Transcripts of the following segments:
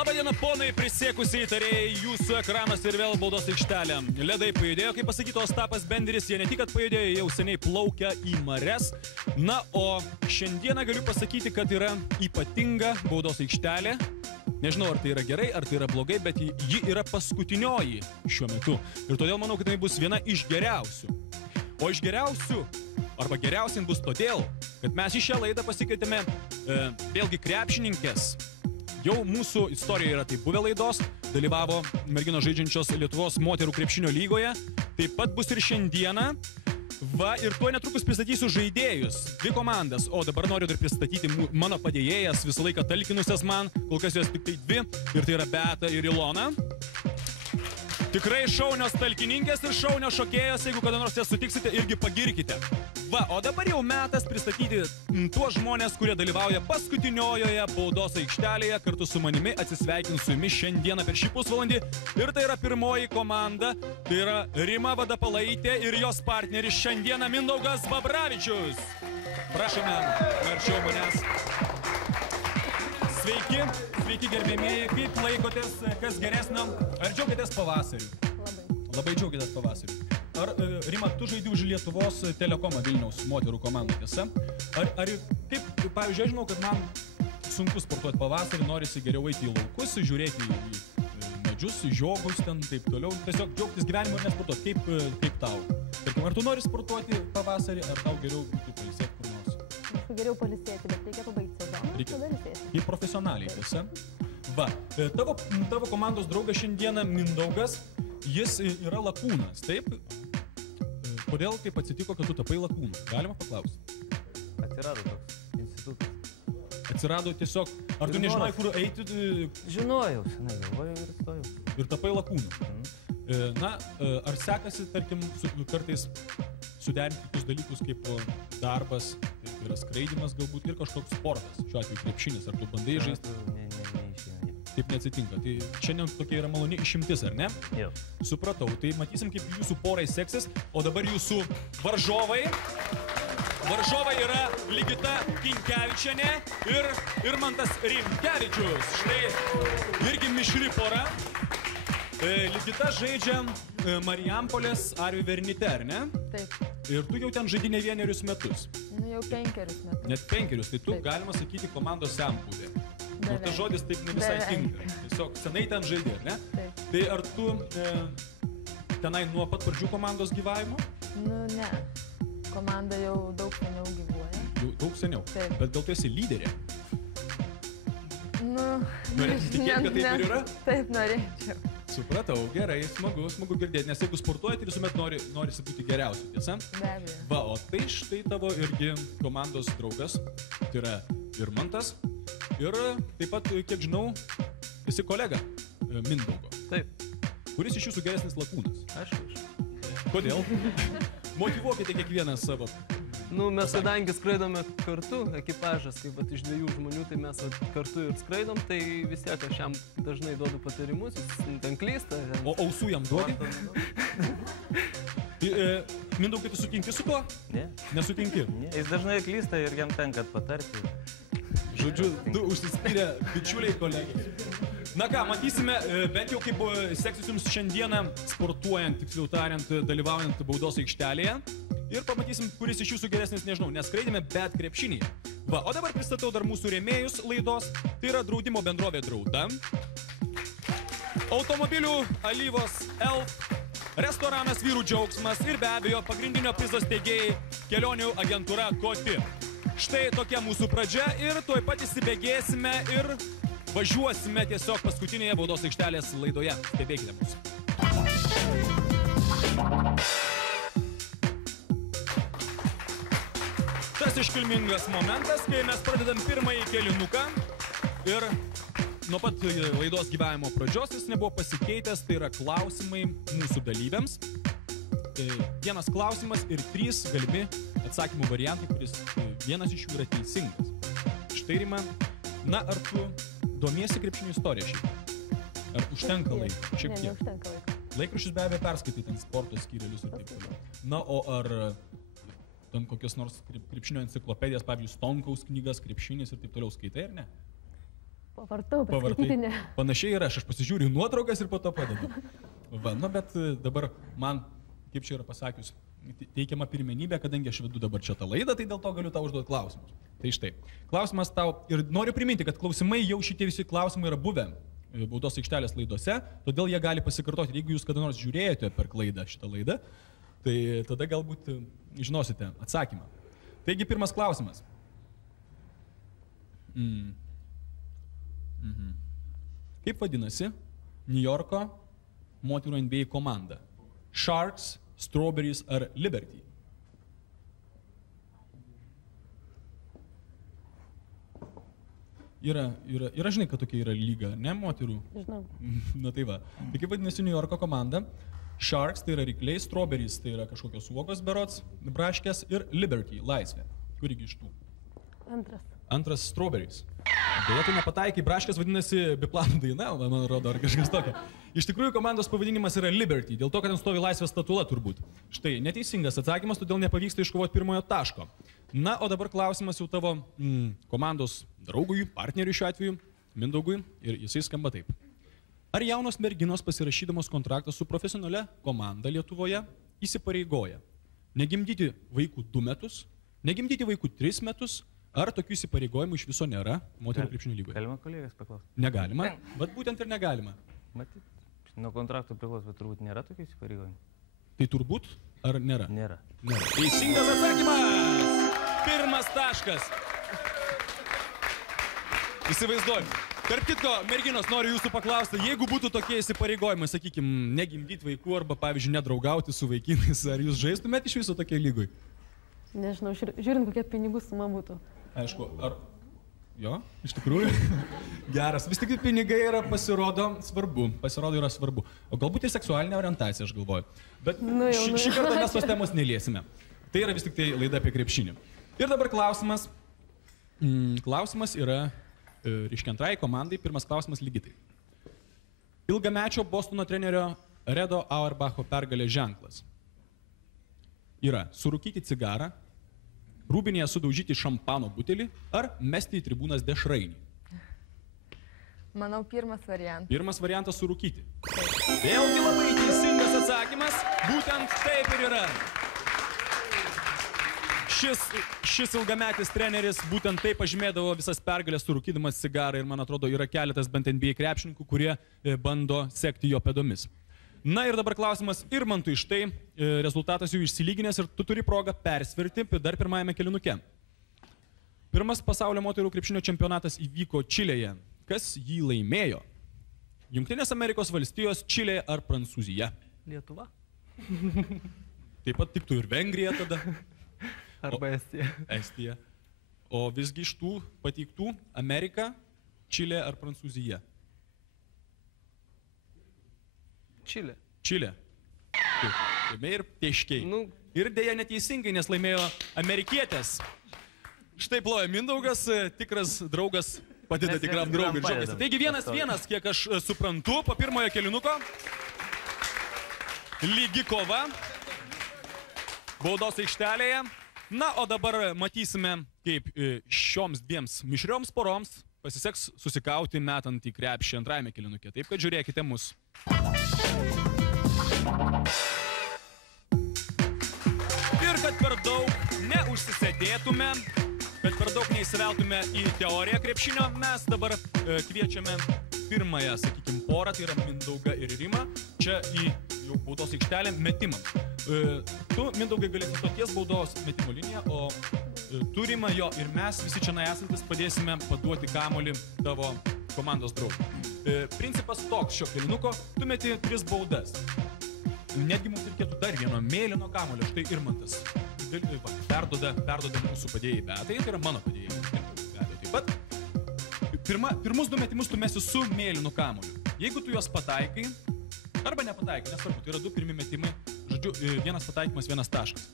Labadiena, ponai, prisiekusiai įtarėjai, jūsų ekranas ir vėl baudos aikštelė. Ledai pajudėjo, kaip pasakyto Ostapas Benderis, jie ne tik, kad pajudėjo, jau seniai plaukia į mares. Na, o šiandieną galiu pasakyti, kad yra ypatinga baudos aikštelė. Nežinau, ar tai yra gerai, ar tai yra blogai, bet ji yra paskutinioji šiuo metu. Ir todėl manau, kad tai bus viena iš geriausių. O iš geriausių, arba geriausiai bus todėl, kad mes į šią laidą pasikvietėme vėlgi krepšininkės. Jau mūsų istorijoje yra tai buvę laidos, dalyvavo merginos žaidžiančios Lietuvos moterų krepšinio lygoje, taip pat bus ir šiandieną. Va, ir tuo netrukus pristatysiu žaidėjus, 2 komandas, o dabar noriu dar pristatyti mano padėjėjas, visą laiką talkinusias man, kol kas jos tik tai 2, ir tai yra Beata ir Ilona. Tikrai šaunios talkininkės ir šaunios šokėjos, jeigu kada nors jas sutiksite, irgi pagirkite. Va, o dabar jau metas pristatyti tuos žmonės, kurie dalyvauja paskutiniojoje baudos aikštelėje, kartu su manimi atsisveikins su jumis šiandieną per šį pusvalandį. Ir tai yra pirmoji komanda, tai yra Rima Vadapalaitė ir jos partneris šiandieną Mindaugas Babravičius. Prašome, arčiau manęs. Sveiki, sveiki gerbėmieji, kaip laikotės, kas geresnio, ar džiaugiatės pavasariu? Labai džiaugiatės pavasariu. Ar, Rima, tu žaidži už Lietuvos Telekomą Vilniaus moterų komandą, tiesa? Ar kaip, pavyzdžiui, aš žinau, kad man sunku sportuoti pavasarį, norisi geriau eiti į laukus, žiūrėti į medžius, į žiogus, ten taip toliau, tiesiog džiaugtis gyvenimu ir nesportuoti, kaip tau? Tarkim, ar tu nori sportuoti pavasarį, ar tau geriau būtų pailsėti kur nors? Aišku, geriau pailsėti, bet reikia pabaigti sezoną, tada ilsėti. Kaip profesionaliai, tiesa? Va, tavo komandos draugas šiandieną Mindaugas, jis yra lakūnas, taip? Kodėl taip atsitiko, kad tu tapai lakūnu? Galima paklausti? Atsirado toks institutas. Atsirado tiesiog, ar tu nežinai, kur eiti? Žinojau, senai galvojau ir stojau. Ir tapai lakūnu. Na, ar sekasi, tarkim, kartais suderinti tokius dalykus kaip darbas, tai yra skraidymas galbūt ir kažkoks sportas, šiuo atveju krepšinis, ar tu bandai žaisti? Ne. Taip neatsitinka. Tai šiandien tokia yra maloni išimtis, ar ne? Jau. Supratau. Tai matysim, kaip jūsų porai seksis. O dabar jūsų varžovai. Varžovai yra Ligita Kinkevičienė ir Irmantas Rimkevičius. Štai irgi mišri pora. Ligita žaidžia Marijampolės Arvi Vernite, ar ne? Taip. Ir tu jau ten žaidži ne 1 metus. Nu, jau 5 metus. Net 5, tai tu Taip. galima sakyti komandos senbuvė. Nu, tas žodis taip ne visai Beveik. tinka. Tiesiog senai ten žaidė, ne? Taip. Tai ar tu tenai nuo pat pradžių komandos gyvavimo? Nu, ne. Komanda jau daug seniau gyvuoja. Jau daug seniau. Taip. Bet gal tu esi lyderė? Nu, Norėtum tikėti, kad taip ir yra? Taip, norėčiau. Supratau, gerai, smagu girdėti, nes jeigu sportuoji, tai visuomet norisi būti geriausiu, tiesa? Be abejo. Va, o tai štai tavo irgi komandos draugas, tai yra Irmantas. Ir taip pat, kiek žinau, esi kolega Mindaugo. Taip. Kuris iš jūsų geresnis lakūnas? Aš. Kodėl? Motyvuokite kiekvieną savo. Nu, mes kadangi skraidome kartu, ekipažas, kaip iš 2 žmonių, tai mes kartu ir skraidom, tai vis tiek aš jam dažnai duodu patarimus, jis ten klysta. O ausų jam duodi? Mindaugai, tu sutinki su tuo? Ne. Nesutinki? Ne. Jis dažnai klysta ir jam tenka patarti. Žodžiu, du užsispyrę bičiuliai kolegai. Na ką, matysime, bent jau kaip seksis jums šiandieną sportuojant, tiksliau tariant, dalyvaujant baudos aikštelėje. Ir pamatysim, kuris iš jūsų geresnis, nežinau, neskraidėme, bet krepšinėje. Va, o dabar pristatau dar mūsų rėmėjus laidos. Tai yra draudimo bendrovė Drauda, automobilių Alyvos Elf, restoranas Vyrų džiaugsmas ir be abejo pagrindinio prizo steigėjai kelionių agentūra Koti. Štai tokia mūsų pradžia ir tuoj pat įsibėgėsime ir važiuosime tiesiog paskutinėje baudos aikštelės laidoje. Stebėkite mūsų. Tas iškilmingas momentas, kai mes pradedam pirmąjį kėlinuką ir nuo pat laidos gyvavimo pradžios jis nebuvo pasikeitęs, tai yra klausimai mūsų dalyviams. Vienas klausimas ir 3 galimi atsakymų variantai, kuris vienas iš jų yra teisingas. Štai, Rima, na, ar tu domiesi krepšinio istoriją šiaip? Ar užtenka laiko? Šiek tiek. Ne, neužtenka laiko. Laikraščius be abejo perskaitai ten sporto skyrelius ir taip toliau. Na, o ar ten kokios nors krepšinio enciklopedijas, pavyzdžiui, Stonkaus knygas, krepšinis ir taip toliau skaitai, ar ne? Pavartau, bet Pavartai. skaityti ne. Panašiai ir aš pasižiūriu į nuotraukas ir po to padedu. Va, nu, bet dabar man, kaip čia yra pasakius, teikiama pirmenybė, kadangi aš vedu dabar čia tą laidą, tai dėl to galiu tau užduoti klausimus. Tai štai, klausimas tau, ir noriu priminti, kad klausimai, jau šitie visi klausimai yra buvę baudos aikštelės laidose, todėl jie gali pasikartoti. Jeigu jūs kada nors žiūrėjote per klaidą šitą laidą, tai tada galbūt žinosite atsakymą. Taigi, pirmas klausimas. Kaip vadinasi New Yorko moterų NBA komanda? Sharks, Strawberries ar Liberty? Yra, žinai, kad tokia yra lyga, ne moterų? Žinau. Na tai va. Tai kaip vadinasi New Yorko komanda? Sharks tai yra rykliai, Strawberries tai yra kažkokios uogos berots, braškės ir Liberty, laisvė. Kurigi iš tų? Antras Strawberries. Beje, tu nepataikai, braškės vadinasi biplanų daina, man rodo, ar kažkas tokio. Iš tikrųjų, komandos pavadinimas yra Liberty, dėl to, kad ten stovi laisvės statula turbūt. Štai, neteisingas atsakymas, todėl nepavyksta iškovoti pirmojo taško. Na, o dabar klausimas jau tavo komandos draugui, partneriui šiuo atveju, Mindaugui, ir jisai skamba taip. Ar jaunos merginos pasirašydamos kontraktą su profesionalia komanda Lietuvoje įsipareigoja negimdyti vaikų 2 metus, negimdyti vaikų 3 metus, ar tokių įsipareigojimų iš viso nėra moterų krepšinio lygoje? Galima kolegas paklausti? Negalima, bet būtent ir negalima. Matyt, nuo kontrakto priklauso, bet turbūt nėra tokių įsipareigojimų. Tai turbūt ar nėra? Nėra. Teisingas atsakymas! Pirmas taškas. Įsivaizduoju. Tarp kitko, merginos, noriu jūsų paklausti, jeigu būtų tokie įsipareigojimai, sakykime, negimdyti vaikų arba, pavyzdžiui, nedraugauti su vaikinais, ar jūs žaistumėt iš viso tokie lygoj? Nežinau, žiūrint, kokia pinigų suma būtų. Aišku, ar... Jo, iš tikrųjų. Geras. Vis tik pinigai yra pasirodo yra svarbu. O galbūt ir seksualinė orientacija, aš galvoju. Bet šį kartą mes tos temos neliesime. Tai yra vis tik tai laida apie krepšinį. Ir dabar klausimas. Klausimas yra, reiškia, antrai komandai. Pirmas klausimas lygiai. Ilgamečio Bostono trenerio Redo Auerbacho pergalės ženklas yra surūkyti cigarą, rūbinėje sudaužyti šampano butelį ar mesti į tribūnas dešrainį? Manau, pirmas variantas. Pirmas variantas surūkyti. Vėlgi labai teisingas atsakymas, būtent taip ir yra. Šis ilgametis treneris būtent taip pažymėdavo visas pergalės surūkydamas cigarą ir man atrodo yra keletas bent NBA krepšininkų, kurie bando sekti jo pėdomis. Na ir dabar klausimas Irmantui, štai rezultatas jau išsilyginęs ir tu turi progą persverti dar pirmajame kėlinuke. Pirmas pasaulio moterų krepšinio čempionatas įvyko Čilėje. Kas jį laimėjo? Jungtinės Amerikos valstijos, Čilė ar Prancūzija? Lietuva? Taip pat tiktų ir Vengrija tada. Arba Estija. Estija. O visgi iš tų pateiktų Amerika, Čilė ar Prancūzija? Čilė. Čilė. Laimėjo ir teiškiai. Ir dėja neteisingai, nes laimėjo amerikietės. Štai ploja Mindaugas, tikras draugas padeda tikram draugui. Taigi 1-1, kiek aš suprantu, po pirmojo kėlinuko. Lygi kova. Baudos aikštelėje. Na, o dabar matysime, kaip šioms dviems mišrioms poroms pasiseks susikauti metant į krepšį antrajame kėlinuke. Taip, kad žiūrėkite mus. Ir kad per daug neužsisėdėtume, kad per daug neįsiveltume į teoriją krepšinio, mes dabar kviečiame pirmąją, sakykime, porą, tai yra Mindaugą ir Rimą, čia į jau baudos aikštelę metimams. Tu, Mindaugai, galėsi stoties baudos metimo liniją, o tu, Rima, jo ir mes visi čia esantis padėsime paduoti kamuolį tavo komandos draugui. Principas toks šio kėlinuko, tu meti 3 baudas. Netgi mums reikėtų dar vieno mėlyno kamuolio, štai Irmantas perduoda mūsų padėjai Betai, tai yra mano padėjai Betai taip pat. Pirmus 2 metimus tu mesi su mėlynu kamuoliu. Jeigu tu juos pataikai, arba nepataikai, nesvarbu, tai yra 2 pirmi metimai, žodžiu, 1 pataikymas, 1 taškas.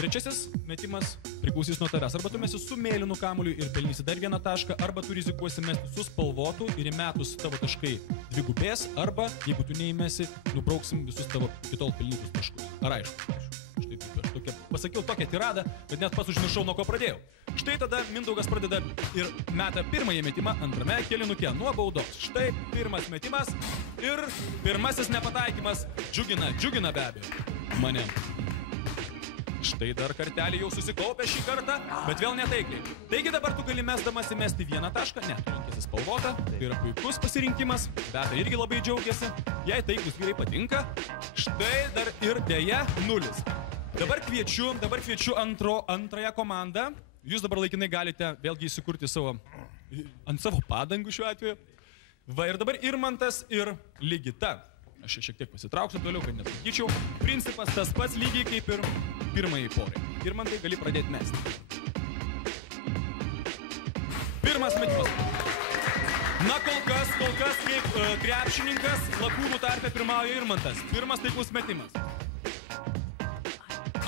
Trečiasis metimas priklausys nuo tavęs. Arba tu mesi su mėlynu kamuoliu ir pelnysi dar 1 tašką, arba tu rizikuosi mesti su spalvotu ir įmetus tavo taškai dvigubės, arba, jeigu tu neįmesi, nubrauksim visus tavo kitol pelnytus taškus. Ar aišku? Štai taip, tokia pasakiau tokią tiradą, kad net pats užmiršau, nuo ko pradėjau. Štai tada Mindaugas pradeda ir meta pirmąjį metimą antrame kėlinuke nuo baudos. Štai pirmas metimas ir pirmasis nepataikymas džiugina be abejo mane. Štai dar kartelį jau susikaupė šį kartą, bet vėl netaikliai. Taigi dabar tu gali mesdamas įmesti vieną tašką, ne, tu rinkėsi spalvotą, tai yra puikus pasirinkimas, Beata irgi labai džiaugiasi, jai taiklus vyrai patinka. Štai dar ir dėja 0. Dabar kviečiu antrąją komandą, jūs dabar laikinai galite vėlgi įsikurti ant savo padangų šiuo atveju. Va ir dabar Irmantas ir Ligita. Aš šiek tiek pasitrauksiu toliau, kad netrukdyčiau. Principas tas pats lygiai kaip ir pirmąjį porai. Irmantai gali pradėti mesti. Pirmas metimas. Na kol kas kaip krepšininkas lakūnų tarpe pirmauja Irmantas. Pirmas taiklus metimas.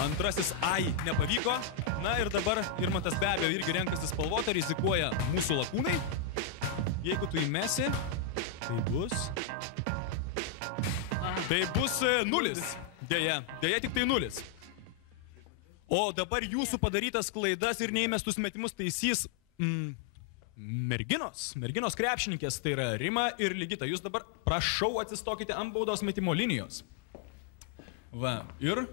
Antrasis nepavyko. Na ir dabar Irmantas be abejo irgi renkasi spalvotą, rizikuoja mūsų lakūnai. Jeigu tu įmesi, tai bus 0. Deja tik tai 0. O dabar jūsų padarytas klaidas ir neįmestus metimus taisys merginos krepšininkės, tai yra Rima ir Ligita. Jūs dabar prašau atsistokite ant baudos metimo linijos. Va, ir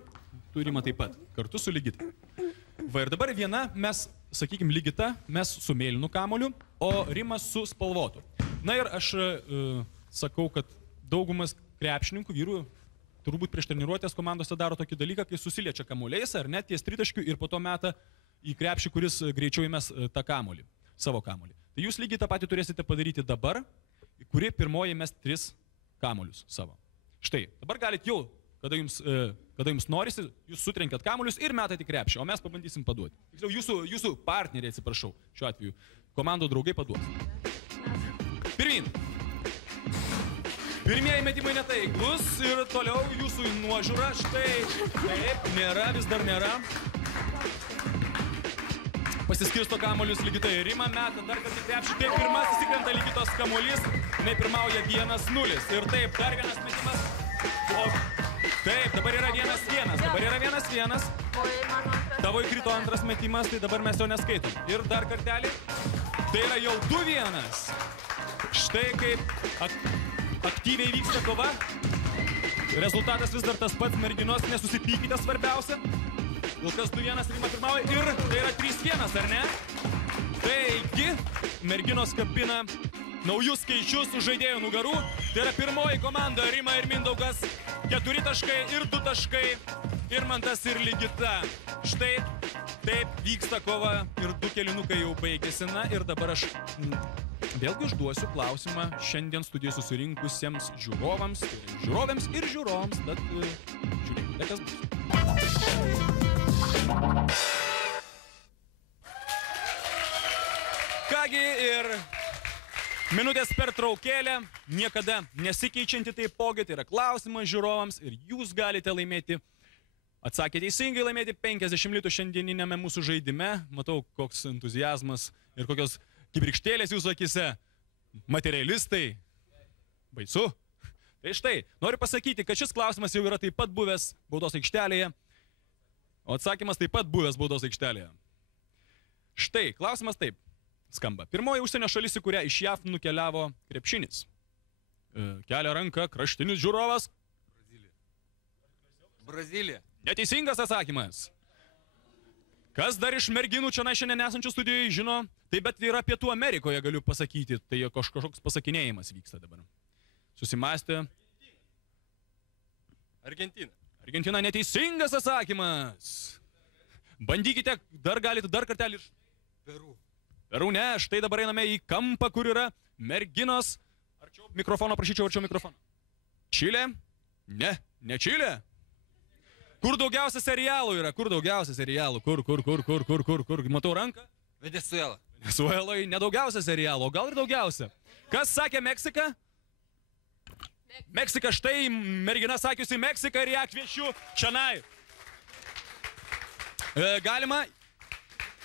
tu Rima taip pat, kartu su Ligita. Va, ir dabar viena mes, sakykime, Ligita, mes su mėlynu kamoliu, o Rima su spalvotu. Na ir aš sakau, kad daugumas krepšininkų vyrų turbūt prieš treniruotės komandose daro tokį dalyką, kai susiliečia kamuoliais ar net ties tritaškių ir po to meta į krepšį, kuris greičiau įmes tą kamolį, savo kamolį. Tai jūs lygiai tą patį turėsite padaryti dabar, kuri pirmoji mes 3 kamolius savo. Štai, dabar galit jau, kada jums norisi, jūs sutrenkiat kamolius ir metate į krepšį, o mes pabandysim paduoti. Tiksliau, jūsų partneriai, atsiprašau, šiuo atveju, komandų draugai paduos. Pirmyn. Pirmieji metimai netaiklus ir toliau jūsų nuožiūra. Štai, taip, vis dar nėra. Pasiskirsto kamuolius Ligita ir Rima, meta dar kartą krepšį. Taip, pirmasis įkrenta Ligitos kamuolys, jinai pirmauja 1-0. Ir taip, dar vienas metimas. Taip, dabar yra 1-1. Tavo įkrito antras metimas, tai dabar mes jo neskaitom. Ir dar kartelį. Tai yra jau 2-1. Štai kaip aktyviai vyksta kova. Rezultatas vis dar tas pats, merginos, nesusipykite svarbiausia. Kol kas 2-1 Rima pirmauja ir tai yra 3-1, ar ne? Taigi, merginos kabina naujus skaičius už žaidėjų nugarų. Tai yra pirmoji komanda Rima ir Mindaugas. 4 taškai ir 2 taškai. Irmantas ir Ligita. Štai taip vyksta kova ir 2 kėlinukai jau baigėsi. Na ir dabar aš vėlgi užduosiu klausimą šiandien studijoje susirinkusiems žiūrovams ir žiūrovams, tad žiūrėkite, kas bus. Kągi ir minutės pertraukėlė, niekada nesikeičianti taipogi, tai yra klausimas žiūrovams ir jūs galite laimėti, atsakė teisingai, laimėti 50 litų šiandieninėme mūsų žaidime. Matau, koks entuziazmas ir kokios kibirkštėlės jūsų akise. Materialistai. Baisu. Tai štai, noriu pasakyti, kad šis klausimas jau yra taip pat buvęs baudos aikštelėje, o atsakymas taip pat buvęs baudos aikštelėje. Štai, klausimas taip skamba. Pirmoji užsienio šalis, į kurią iš JAV nukeliavo krepšinis. Kelia ranką kraštinis žiūrovas. Brazilija. Neteisingas atsakymas. Kas dar iš merginų čia šiandien esančių studijoje žino, tai bet yra Pietų Amerikoje, galiu pasakyti, tai kažkoks pasakinėjimas vyksta dabar. Susimastė. Argentina. Argentina neteisingas atsakymas. Bandykite, dar galite dar kartelį. Peru. Peru ne, štai dabar einame į kampą, kur yra merginos. Arčiau mikrofono, prašyčiau arčiau mikrofono. Čilė? Ne, ne Čilė. Kur daugiausia serialų yra? Kur daugiausia serialų? Kur? Matau ranką? Venezuela. Venezuelai nedaugiausia serialų, o gal ir daugiausia. Kas sakė Meksika? Meksika, štai mergina sakiusi Meksika ir ją kviečiu čionai. Galima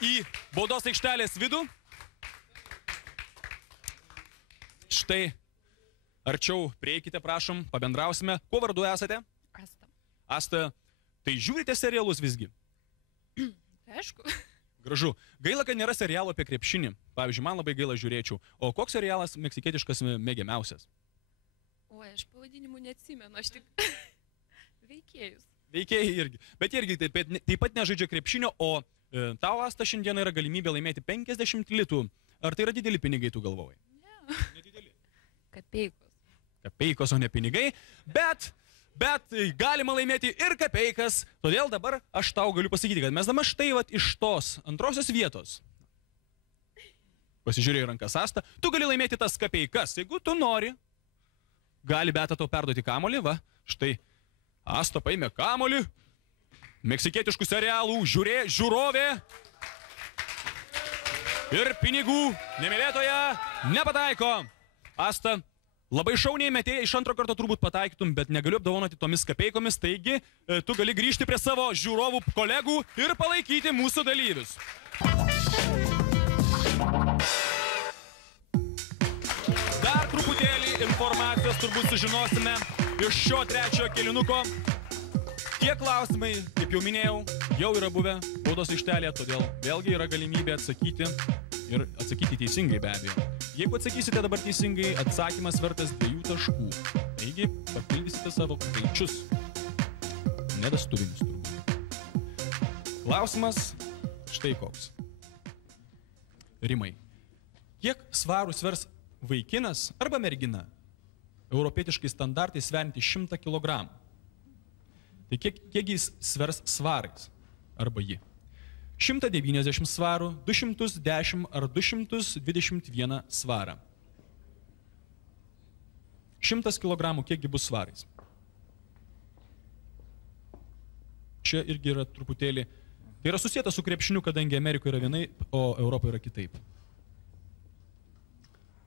į baudos aikštelės vidų. Štai, arčiau prieikite, prašom, pabendrausime. Kuo vardu esate? Asta. Asta, tai žiūrite serialus visgi? Aišku. Gražu. Gaila, kad nėra serialo apie krepšinį. Pavyzdžiui, man labai gaila žiūrėčiau. O koks serialas meksikietiškas mėgiamiausias? Oi, aš pavadinimų neatsimenu, aš tik veikėjus. Veikėjai irgi. Bet irgi taip pat nežaidžia krepšinio, o tau, Asta, šiandieną yra galimybė laimėti 50 litų. Ar tai yra dideli pinigai, tu galvojai? Ne. Nedideli. Kapeikos. Kapeikos, o ne pinigai. Bet galima laimėti ir kapeikas. Todėl dabar aš tau galiu pasakyti, kad mes dabar štai iš tos antrosios vietos. Pasižiūrėjai rankas, Asta. Tu gali laimėti tas kapeikas. Jeigu tu nori, gali Beata tau perduoti kamolį. Va, štai Asta paėmė kamolį. Meksikietiškų serialų žiūrovė. Ir pinigų nemylėtoja nepataiko. Asta, labai šauniai metėjai, iš antro karto turbūt pataikytum, bet negaliu apdovanoti tomis kapeikomis, taigi tu gali grįžti prie savo žiūrovų kolegų ir palaikyti mūsų dalyvius. Dar truputėlį informacijos turbūt sužinosime iš šio trečiojo kėlinuko. Tie klausimai, kaip jau minėjau, jau yra buvę baudos aikštelėje, todėl vėlgi yra galimybė atsakyti ir atsakyti teisingai be abejo. Jeigu atsakysite dabar teisingai, atsakymas vertas 2 taškų. Taigi, papildysite savo skaičius. Nedastuvinius turbūt. Klausimas štai koks. Rimai. Kiek svarų svers vaikinas arba mergina europietiškai standartai sverinti 100 kg? Tai kiek jis svers svarais arba ji? 190 svarų, 210 ar 221 svarą. 100 kg kiekgi bus svarais? Čia irgi yra truputėlį. Tai yra susijęta su krepšiniu, kadangi Amerikoje yra vienai, o Europoje yra kitaip.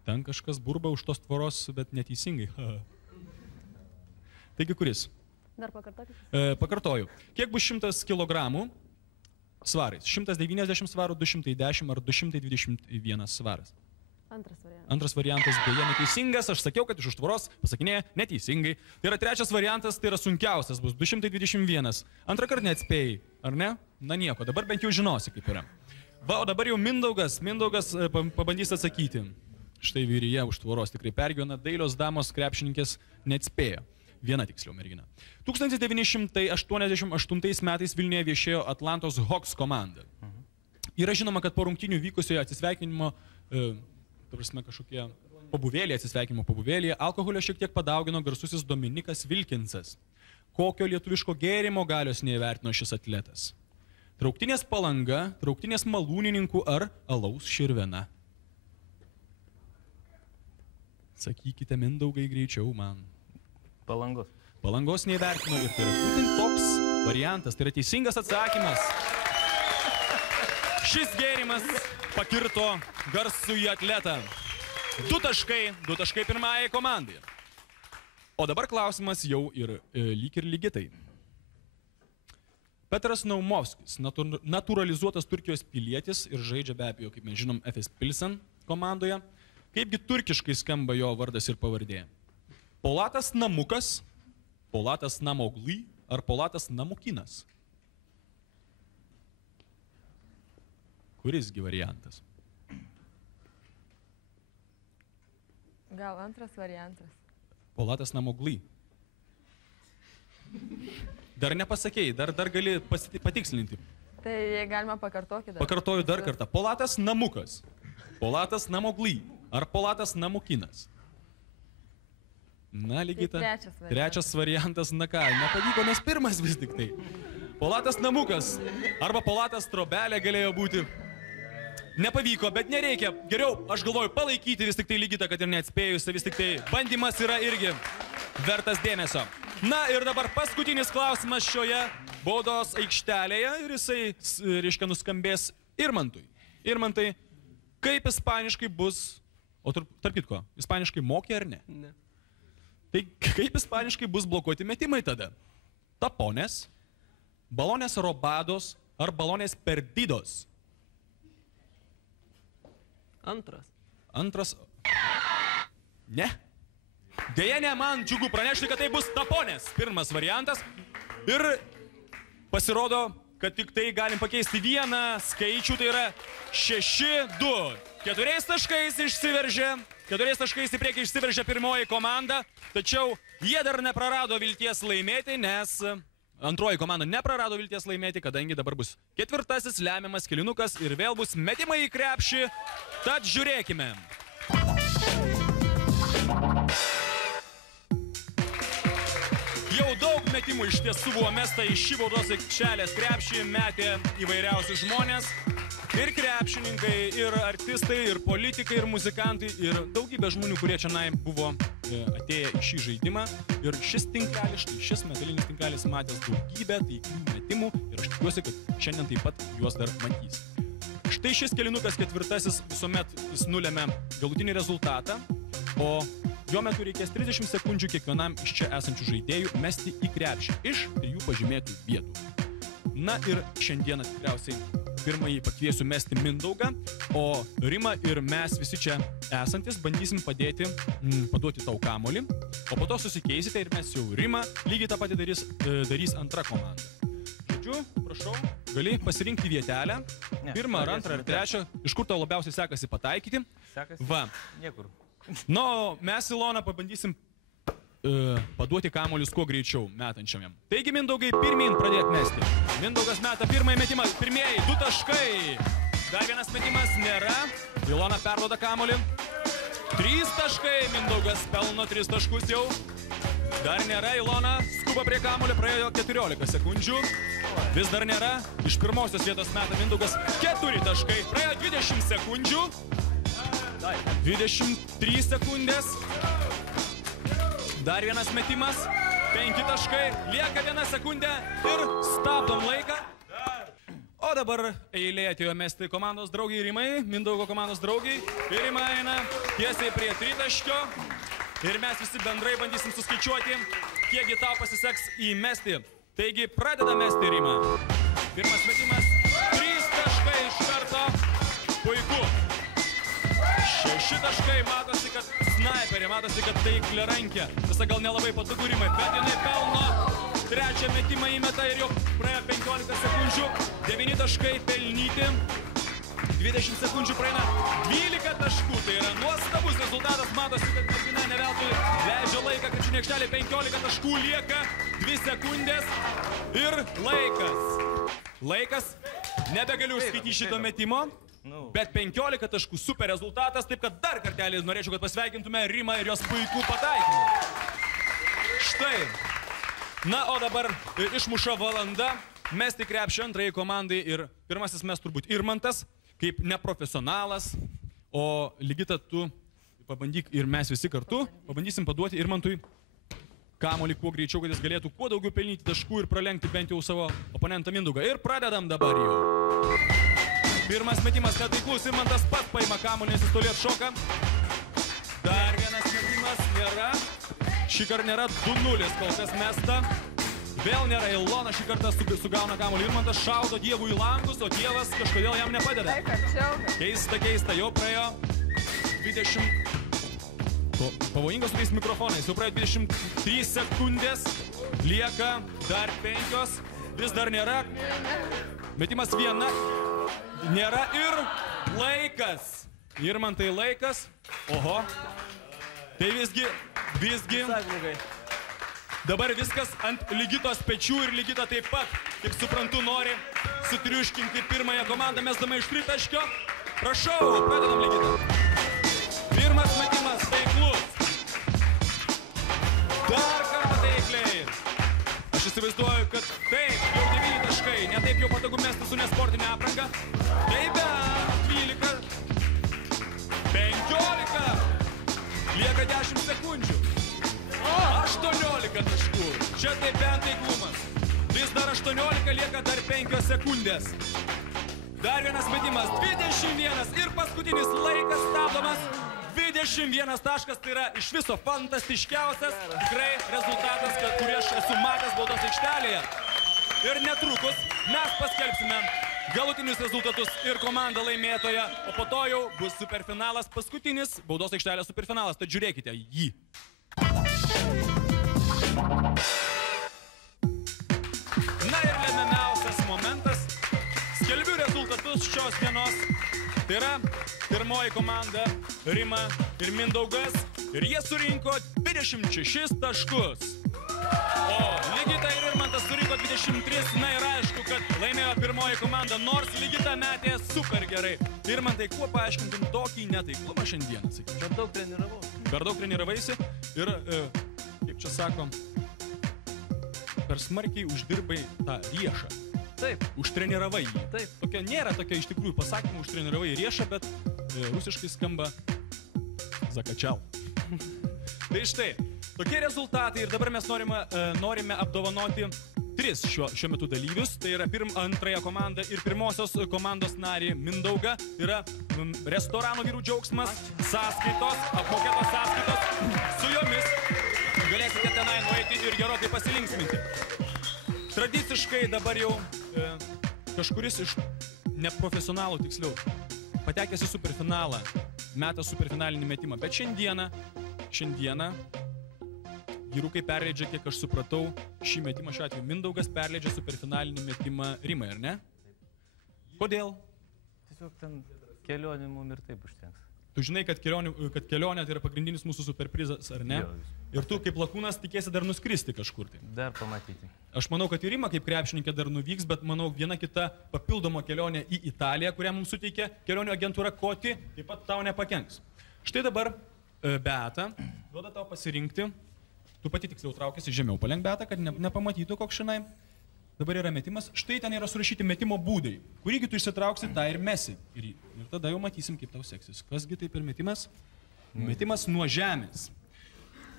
Ten kažkas burba už tos tvoros, bet neteisingai. Taigi kuris? Dar pakartokit. Pakartoju. Kiek bus 100 kg svarais? 190 svarų, 210 ar 221 svaras? Antras variantas. Antras variantas beje neteisingas. Aš sakiau, kad iš už tvoros pasakinėja neteisingai. Tai yra trečias variantas, tai yra sunkiausias, bus 221. Antrą kartą neatspėjai, ar ne? Na nieko, dabar bent jau žinosi, kaip yra. Va, o dabar jau Mindaugas pabandys atsakyti. Štai vyryje už tvoros tikrai pergyvena, dailios damos krepšininkės neatspėjo. Viena tiksliau mergina. 1988 metais Vilniuje viešėjo Atlantos Hawks komanda. Yra žinoma, kad po rungtynių vykusioje atsisveikinimo, ta prasme kažkokie atsisveikinimo pabuvėlėje, alkoholio šiek tiek padaugino garsusis Dominikas Vilkinsas. Kokio lietuviško gėrimo galios neįvertino šis atletas? Trauktinės Palanga, trauktinės Malūnininkų ar alaus Širvena? Sakykite, Mindaugai, greičiau man. Palangos. Palangos neįvertino ir tai yra būtent toks variantas, tai yra teisingas atsakymas. Šis gėrimas pakirto garsųjį atletą. 2 taškai pirmajai komandai. O dabar klausimas jau ir lygitai. Petras Naumovskis, naturalizuotas Turkijos pilietis ir žaidžia be abejo, kaip mes žinom, Efes Pilsen komandoje. Kaipgi turkiškai skamba jo vardas ir pavardė? Polatas Namukas, Polatas Namogly ar Polatas Namukinas? Kurisgi variantas? Gal antras variantas. Polatas Namogly. Dar nepasakėjai, dar gali patikslinti. Tai galima pakartokit dar. Pakartoju dar kartą. Polatas Namukas, Polatas Namogly ar Polatas Namukinas? Na, lygiai Tai trečias variantas, na ką, nepavyko, nes pirmas vis tik tai. Polatas Namukas arba Polatas Trobelė galėjo būti. Nepavyko, bet nereikia. Geriau, aš galvoju, palaikyti vis tik tai Ligitą, kad ir neatspėjus, vis tik tai bandymas yra irgi vertas dėmesio. Na ir dabar paskutinis klausimas šioje baudos aikštelėje ir jisai, reiškia, nuskambės Irmantui. Irmantai, kaip ispaniškai bus, o tarp kitko, ispaniškai moki ar ne? Ne. Tai kaip ispaniškai bus blokuoti metimai tada? Taponės, balonės robados ar balonės perdidos? Antras. Ne. Deja, ne, man džiugu pranešti, kad tai bus taponės. Pirmas variantas. Ir pasirodo, kad tik tai galim pakeisti vieną skaičių, tai yra 6-2. 4 taškais išsiveržė, 4 taškais į priekį išsiveržė pirmoji komanda, tačiau jie dar neprarado vilties laimėti, nes antroji komanda neprarado vilties laimėti, kadangi dabar bus 4. lemiamas kėlinukas ir vėl bus metimai į krepšį, tad žiūrėkime. Jau daug metimų iš tiesų buvo mesta į šį baudos aikštelės krepšį, metė įvairiausi žmonės. Ir krepšininkai, ir artistai, ir politikai, ir muzikantai, ir daugybė žmonių, kurie čia buvo atėję į šį žaidimą. Ir šis tinkelis, šis metalinis tinkelis matęs daugybę taiklių metimų ir aš tikiuosi, kad šiandien taip pat juos dar matys. Štai šis kėlinukas 4. visuomet jis nulemia galutinį rezultatą, o jo metu reikės 30 sekundžių kiekvienam iš čia esančių žaidėjų mesti į krepšį iš 3 pažymėtų vietų. Na ir šiandieną tikriausiai pirmąjį pakviesiu mesti Mindaugą, o Rima ir mes visi čia esantis bandysim paduoti tau kamuolį, o po to susikeisite ir mes jau Rima lygiai tą patį darys antra komanda. Žodžiu, prašau, gali pasirinkti vietelę, pirmą, ar antrą, ar trečią, iš kur tau labiausiai sekasi pataikyti. Sekasi? Va. Niekur. Nu, mes Ilona pabandysim paduoti kamuolius kuo greičiau metančiam jam. Taigi, Mindaugai, pirmin pradėk mesti. Mindaugas meta pirmąjį metimą, pirmieji 2 taškai. Dar vienas metimas nėra. Ilona perduoda kamuolį. 3 taškai, Mindaugas pelno 3 taškus jau. Dar nėra, Ilona skuba prie kamuolio, praėjo 14 sekundžių. Vis dar nėra, iš pirmosios vietos meta Mindaugas 4 taškai, praėjo 20 sekundžių. 23 sekundės. Dar vienas metimas, 5 taškai, lieka 1 sekundė ir stabdom laiką. O dabar eilė atėjo mesti komandos draugiai Rimai, Mindaugo komandos draugiai. Ir Rima eina tiesiai prie 3 taškio. Ir mes visi bendrai bandysim suskaičiuoti, kiekgi tau pasiseks įmesti. Taigi pradeda mesti Rima. Pirmas metimas, 3 taškai iš karto, puiku. 6 taškai, matosi, kad snaiperė, matosi, kad taiklė rankė. Visa gal nelabai patogu Rimai, bet jinai pelno. Trečią metimą įmeta ir jau praėjo 15 sekundžių. 9 taškai pelnyti. 20 sekundžių praeina 12 taškų. Tai yra nuostabus rezultatas. Matosi, kad mergina neveltui leidžia laiką krepšinio aikštelėje. 15 taškų lieka, 2 sekundės ir laikas. Laikas. Nebegaliu skaityti šito metimo. Bet 15 taškų super rezultatas, taip kad dar kartelį norėčiau, kad pasveikintume Rimą ir jos puikų pataikymą. Štai. Na, o dabar išmuša valanda mesti krepšį antrajai komandai ir pirmasis mes turbūt Irmantas, kaip neprofesionalas, o Ligita tu pabandyk ir mes visi kartu, pabandysim paduoti Irmantui kamuolį kuo greičiau, kad jis galėtų kuo daugiau pelnyti taškų ir pralenkti bent jau savo oponentą Mindaugą. Ir pradedam dabar jau. Pirmas metimas netaiklus, Irmantas pats paima kamuolį, nes jis toli atšoka. Dar vienas metimas nėra. Šįkart nėra 2-0 kol kas mesta. Vėl nėra, Ilona šį kartą sugauna kamuolį. Irmantas šaudo Dievui į langus, o Dievas kažkodėl jam nepadeda. Keista, jau praėjo 20... Pavojingas su tais mikrofonais, jau praėjo 23 sekundės. Lieka dar 5, vis dar nėra. Metimas 1. Nėra ir laikas. Irmantai laikas. Oho. Tai visgi. Dabar viskas ant Ligitos pečių ir Ligita taip pat, kaip suprantu, nori sutriuškinti pirmąją komandą mesdama iš 3 taškio. Prašau, pradedam Ligitą. Pirmas metimas taiklus. Dar kartą taikliai. Aš įsivaizduoju, kad taip, jau 9 taškai, ne taip jau patogu mesti su nesportinė apranga. Taip, 12, 15, lieka 10 sekundžių, 18 taškų, čia taip bent taiklumas. Vis dar 18, lieka dar 5 sekundės. Dar vienas metimas, 21 ir paskutinis laikas stabdomas. 21 taškas, tai yra iš viso fantastiškiausias tikrai rezultatas, kurį aš esu matęs baudos aikštelėje. Ir netrukus mes paskelbsime galutinius rezultatus ir komandą laimėtoją, o po to jau bus superfinalas, paskutinis baudos aikštelės superfinalas, tad žiūrėkite jį. Na ir lemiamiausias momentas šios dienos. Tai yra pirmoji komanda Rima ir Mindaugas. Ir jie surinko 26 taškus. O Ligita ir Irmantas surinko 23. Na ir aišku, kad laimėjo pirmoji komanda, nors Ligita metė super gerai. Irmantai, kuo paaiškintum tokį netaiklumą šiandieną? Per daug treniravau. Per daug treniravaisi ir, kaip čia sakom, per smarkiai uždirbai tą riešą. Taip. Užtreniravai jį. Taip. Tokia nėra tokia iš tikrųjų pasakymų užtreniravai riešą, bet rusiškai skamba zakačial. Tai štai, tokie rezultatai ir dabar mes norime apdovanoti 3 šiuo metu dalyvius. Tai yra antrąją komandą ir pirmosios komandos narį Mindaugą. Tai yra restorano Vyrų džiaugsmas, sąskaitos, apmokėtos sąskaitos. Su jomis galėsite tenai nueiti ir gerokai pasilinksminti. Tradiciškai dabar jau kažkuris iš neprofesionalų, tiksliau, patekęs į superfinalą, metą superfinalinį metimą. Bet šiandieną vyrukai perleidžia, kiek aš supratau, šį metimą šiuo atveju Mindaugas perleidžia superfinalinį metimą Rimai, ar ne? Kodėl? Tiesiog ten kelionė mum ir taip užtenks. Tu žinai, kad kelionė tai yra pagrindinis mūsų superprizas, ar ne? Jo, ir tu kaip lakūnas tikėsi dar nuskristi kažkur tai. Dar pamatyti. Aš manau, kad ir Rima kaip krepšininkė dar nuvyks, bet manau viena kita papildoma kelionė į Italiją, kurią mums suteikė kelionio agentūra Koti, taip pat tau nepakenks. Štai dabar Beata duoda tau pasirinkti. Tu pati tiksliau traukiasi žemiau palenk Beata, kad nepamatytų koks šiandien. Dabar yra metimas. Štai ten yra surašyti metimo būdai. Kurįgi tu išsitrauksi, tą ir mesi. Ir tada jau matysim, kaip tau seksis. Kasgi tai per metimas? Metimas nuo žemės.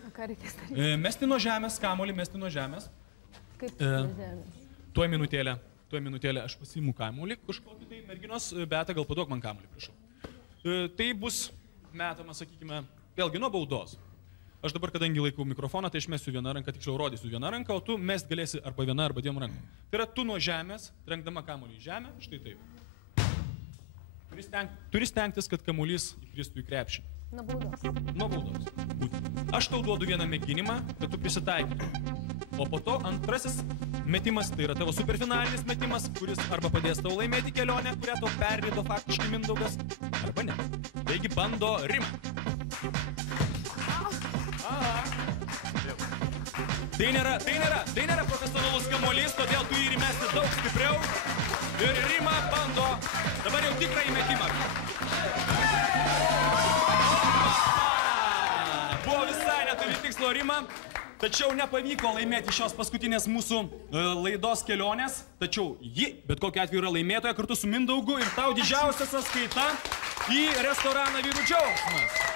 O ką reikės daryti? Mesti nuo žemės, kamuolį mesti nuo žemės. Kaip nuo žemės? Tuoj minutėlę aš pasiimu kamuolį. Kažkokį tai merginos, Beata, gal paduok man kamuolį, prašau. Tai bus metama, sakykime, vėlgi nuo baudos. Aš dabar, kadangi laikau mikrofoną, tai išmesiu vieną ranką, tiksliau rodysiu vieną ranką, o tu mest galėsi arba vieną, arba dviem rankom. Tai yra tu nuo žemės, trenkdama kamuolį į žemę, štai taip. Turi stengtis, kad kamuolys įkristų į krepšį. Nuo baudos. Nuo baudos. Aš tau duodu vieną mėginimą, kad tu prisitaikytum. O po to antrasis metimas, tai yra tavo superfinalinis metimas, kuris arba padės tau laimėti kelionę, kurią tau perleido faktiškai Mindaugas, arba ne. Taigi bando Rima. Tai nėra profesionalus kamuolys, todėl tu jį įmesti daug stipriau. Ir Rima bando dabar jau tikrą įmetimą. Buvo visai netoli tikslo Rima, tačiau nepavyko laimėti šios paskutinės mūsų laidos kelionės. Tačiau ji, bet kokiu atveju, yra laimėtoja kartu su Mindaugu ir tau didžiausia sąskaita į restoraną Vyrų džiaugsmas.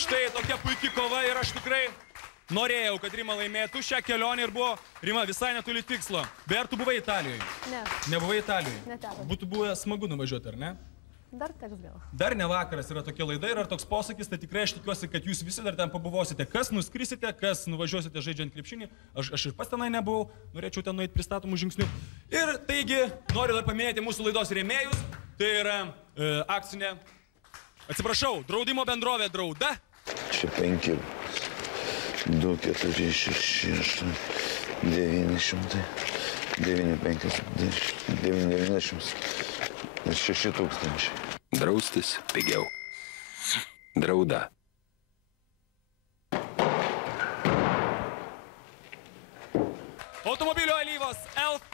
Štai tokia puikia kova ir aš tikrai norėjau, kad Rima laimėtų šią kelionę ir buvo Rima visai netoli tikslo. Beje, ar tu buvai Italijoje? Ne. Nebuvai Italijoje? Neteko. Būtų buvę smagu nuvažiuoti, ar ne? Dar teks gal. Dar ne vakaras yra tokia laida ir ar toks posakis, tai tikrai aš tikiuosi, kad jūs visi dar ten pabuvosite. Kas nuskrisite, kas nuvažiuosite žaidžiant krepšinį. Aš ir pas tenai nebuvau, norėčiau ten nueiti pristatomų žingsnių. Ir taigi, noriu dar paminėti mūsų laidos rėmėjus. Tai yra akcinė, atsiprašau, draudimo bendrovė Drauda. Čia 5, 2, 4, 6, 8, 900, 9, 5, 9, 90. 6 tūkstančiai. Draustis pigiau. Drauda. Automobilio alyvos Elf.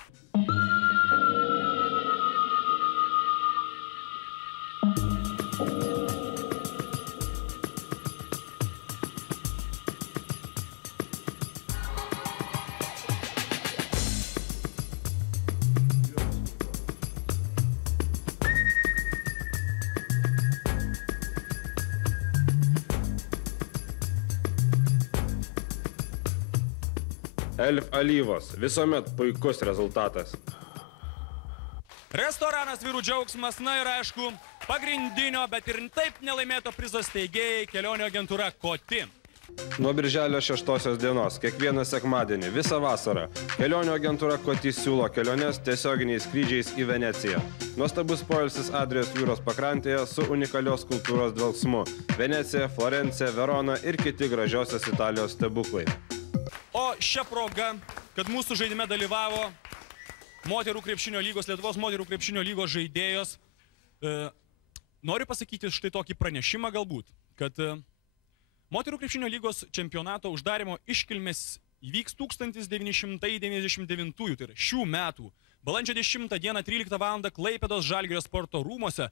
Elf alyvos. Visuomet puikus rezultatas. Restoranas Vyrų džiaugsmas, na ir aišku, pagrindinio, bet ir taip nelaimėto prizo steigėjai kelionio agentūra Koti. Nuo birželio 6 dienos, kiekvieną sekmadienį, visą vasarą, kelionio agentūra Koti siūlo keliones tiesioginiais skrydžiais į Veneciją. Nuostabus poilsis Adrijos jūros pakrantėje su unikalios kultūros dvelksmu. Venecija, Florencija, Verona ir kiti gražiosios Italijos stebuklai. O šią progą, kad mūsų žaidime dalyvavo moterų krepšinio lygos, Lietuvos moterų krepšinio lygos žaidėjos. Noriu pasakyti štai tokį pranešimą galbūt, kad moterų krepšinio lygos čempionato uždarimo iškilmės įvyks 1999, tai yra šių metų, balandžio 10 dieną 13 val. Klaipėdos Žalgirio sporto rūmose,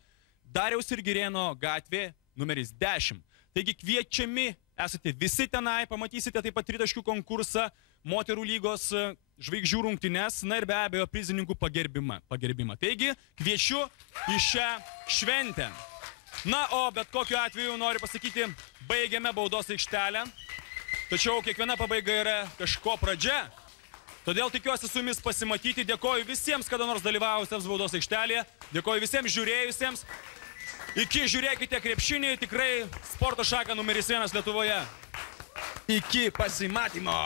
Dariaus ir Girėno gatvė numeris 10. Taigi kviečiami, esate visi tenai, pamatysite taip pat tritaškių konkursą, moterų lygos žvaigždžių rungtynes, na ir be abejo prizininkų pagerbimą. Taigi kviečiu į šią šventę. Na, o bet kokiu atveju noriu pasakyti, baigiame baudos aikštelę, tačiau kiekviena pabaiga yra kažko pradžia. Todėl tikiuosi su jumis pasimatyti, dėkoju visiems, kada nors dalyvavusiems baudos aikštelėje, dėkoju visiems žiūrėjusiems. Iki žiūrėkite krepšinį, tikrai sporto šaka numeris 1 Lietuvoje. Iki pasimatymo.